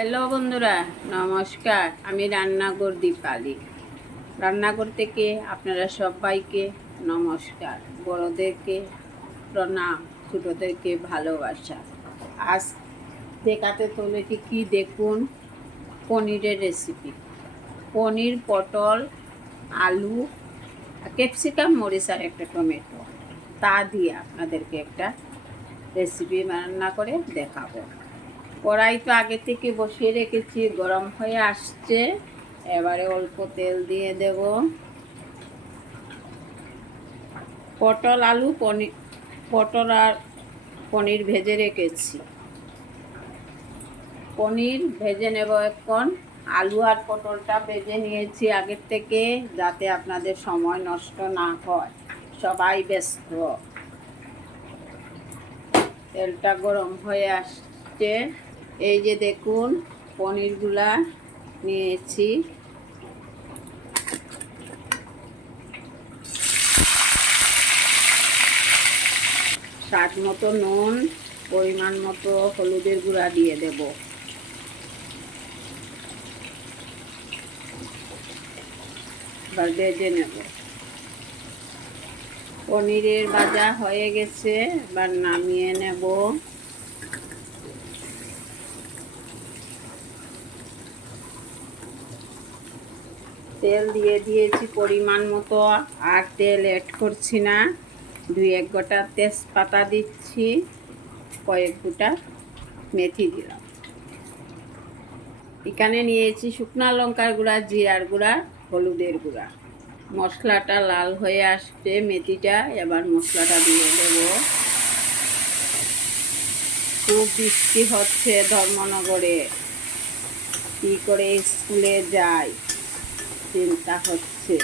Hello বন্ধুরা, নমস্কার। আমি রান্নাঘর দীপালি। রান্নাঘর থেকে আপনারা সবাইকে নমস্কার। বড়োদেরকে প্রণাম, ছোটোদেরকে ভালোবাসা। আজ দেখাতে চলেছি কি দেখুন, পনিরের রেসিপি। পনির, পটল, আলু, ক্যাপসিকাম, মরিচ আর একটা টমেটো, তা দিয়ে আপনাদেরকে একটা রেসিপি রান্না করে দেখাবো। কড়াই তো আগে থেকে বসিয়ে রেখেছি, গরম হয়ে আসছে। এবারে অল্প তেল দিয়ে দেব। পটল, আলু, পটল আর পনির ভেজে রেখেছি। পনির ভেজে নেব এখন। আলু আর পটলটা ভেজে নিয়েছি আগের থেকে, যাতে আপনাদের সময় নষ্ট না হয়। সবাই ব্যস্ত। তেলটা গরম হয়ে আসছে। এই যে দেখুন, পনিরগুলা নিয়েছি। স্বাদ মতো নুন, পরিমাণ মতো হলুদের গুঁড়া দিয়ে দেব। এবার ভেজে নেব। পনিরের ভাজা হয়ে গেছে, এবার নামিয়ে নেব। তেল দিয়ে দিয়েছি পরিমাণ মতো, আর তেল অ্যাড করছি না। 2-1 গোটা তেজপাতা দিচ্ছি, কয়েক গোটা মেথি দিলাম। এখানে নিয়েছি শুকনো লঙ্কার গুঁড়া, জিরার গুঁড়া, হলুদের গুঁড়া। মশলাটা লাল হয়ে আসছে, মেথিটা, এবার মশলাটা দিয়ে দেব। খুব বৃষ্টি হচ্ছে ধর্মনগরে, কি করে স্কুলে যায় চিন্তা হচ্ছে।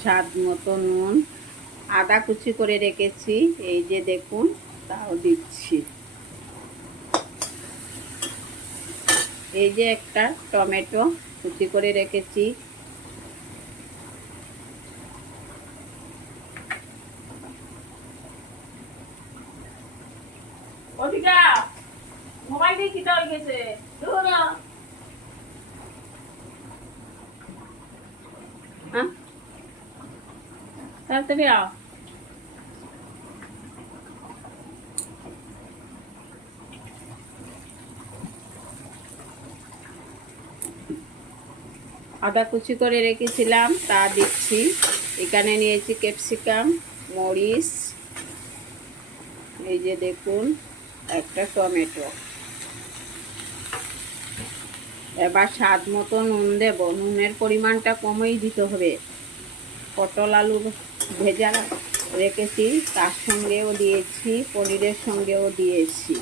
স্বাদ মতো নুন, আদা কুচি করে রেখেছি, এই যে দেখুন, তাও দিচ্ছি। এই যে একটা টমেটো কুচি করে রেখেছি। মোবাইল দিয়ে কিটা হয়ে গেছে। হ্যাঁ, তাড়াতাড়ি আও। আদা কুচি করে রেখেছিলাম, তা দিচ্ছি। এখানে নিয়েছি ক্যাপসিকাম, মরিচ, এই যে দেখুন, একটা টমেটো। এবার স্বাদ মতো নুন দেব। নুনের পরিমাণটা কমই দিতে হবে। পটল আলু ভেজা রেখেছি, তার সঙ্গেও দিয়েছি, পনিরের সঙ্গেও দিয়েছি।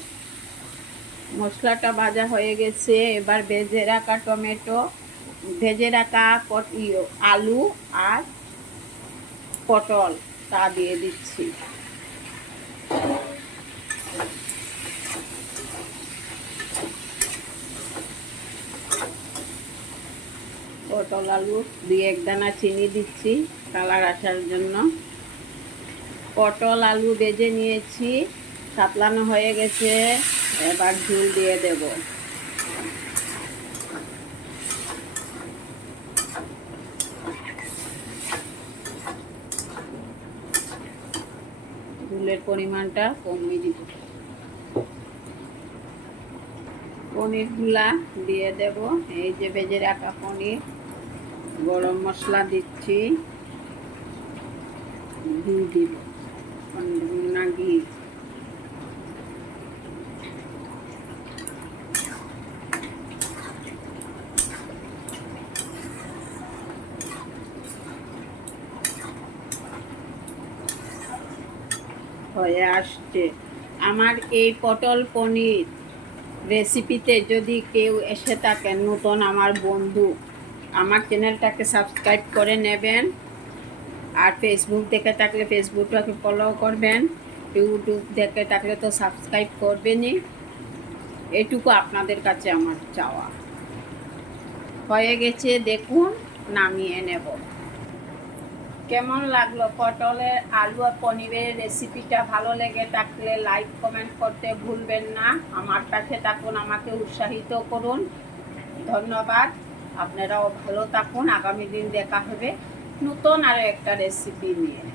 মশলাটা ভাজা হয়ে গেছে। এবার ভেজে রাখা টমেটো, ভেজে রাখা আলু আর পটল, তা দিয়ে দিচ্ছি। পটল আলু 2-1 দানা চিনি দিচ্ছি কালার আসার জন্য। পটল আলু ভেজে নিয়েছি, সাতলানো হয়ে গেছে। এবার ঝোল দিয়ে দেব। ঝোলের পরিমাণটা কমই দিব। পনিরগুলা দিয়ে দেব। এই যে ভেজে রাখা পনির, গরম মশলা দিচ্ছি, ঘি দিব না, ঘি। হয়ে আসছে আমার এই পটল পনির রেসিপিতে। যদি কেউ এসে থাকেন নতুন আমার বন্ধু, আমার চ্যানেলটাকে সাবস্ক্রাইব করে নেবেন। আর ফেসবুক দেখে থাকলে ফেসবুকটাকে ফলো করবেন। ইউটিউব দেখে থাকলে তো সাবস্ক্রাইব করবেনই। এটুকু আপনাদের কাছে আমার চাওয়া। হয়ে গেছে দেখুন, নামিয়ে নেব। কেমন লাগলো পটলের আলু আর পনিরের রেসিপিটা? ভালো লেগে থাকলে লাইক কমেন্ট করতে ভুলবেন না। আমার পাশে থাকুন, আমাকে উৎসাহিত করুন। ধন্যবাদ। আপনারাও ভালো থাকুন। আগামী দিন দেখা হবে নতুন আরও একটা রেসিপি নিয়ে।